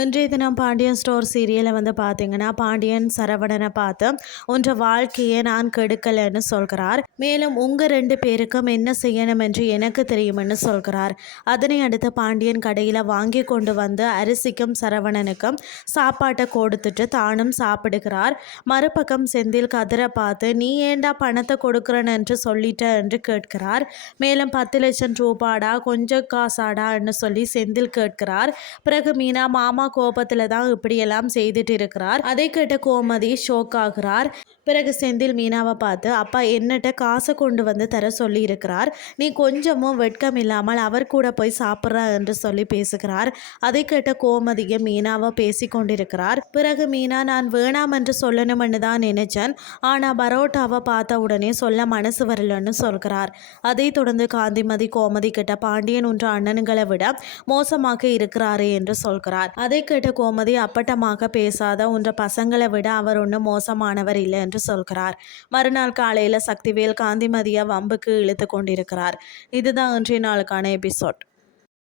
இன்றைய தினம் பாண்டியன் ஸ்டோர் சீரியலை பார்த்தீங்கன்னா பாண்டியன் சரவணனை பார்த்து உன்ற வாழ்க்கையை நான் கெடுக்கலைன்னு சொல்கிறார். மேலும் உங்கள் 2 பேருக்கும் என்ன செய்யணும் என்று எனக்கு தெரியும்னு சொல்கிறார். அதனை அடுத்து பாண்டியன் கடையில் வாங்கி கொண்டு வந்து அரிசிக்கும் சரவணனுக்கும் சாப்பாட்டை கொடுத்துட்டு தானும் சாப்பிடுகிறார். மறுபக்கம் செந்தில் கதிரை பார்த்து நீ ஏண்டா பணத்தை கொடுக்குறேன் என்று சொல்லிட்ட என்று கேட்கிறார். மேலும் 10 லட்சம் ரூபாடா கொஞ்சம் காசாடான்னு சொல்லி செந்தில் கேட்கிறார். பிறகு மீனா மாமா கோபத்துல தான் இப்படியெல்லாம் செய்துட்டு இருக்கிறார். அதை கேட்ட கோமதி ஷோக் ஆகிறார். பிறகு செந்தில் மீனாவை பார்த்து அப்பா என்னட்ட காசை கொண்டு வந்து தர சொல்லி இருக்கிறார், நீ கொஞ்சமும் வெட்கம் இல்லாமல் அவர் கூட போய் சாப்பிட்றா என்று சொல்லி பேசுகிறார். அதை கேட்ட கோமதியை மீனாவை பேசி கொண்டிருக்கிறார். பிறகு மீனா நான் வேணாம் என்று சொல்லணும்னு தான் நினைச்சேன், ஆனால் பரோட்டாவை பார்த்த உடனே சொல்ல மனசு வரலன்னு சொல்கிறார். அதை தொடர்ந்து காந்திமதி கோமதி கிட்ட பாண்டியன் ஒன்று அண்ணனுங்களை விட மோசமாக இருக்கிறாரே என்று சொல்கிறார். அதை கேட்ட கோமதி அப்பட்டமாக பேசாத உன்ற பசங்களை விட அவர் ஒன்றும் மோசமானவர் இல்லை என்று சொல்கிறார். மறுநாள் காலையில் சக்திவேல் காந்திமதியை வம்புக்கு இழுத்து கொண்டிருக்கிறார். இதுதான் இன்றைய நாளுக்கான எபிசோட்.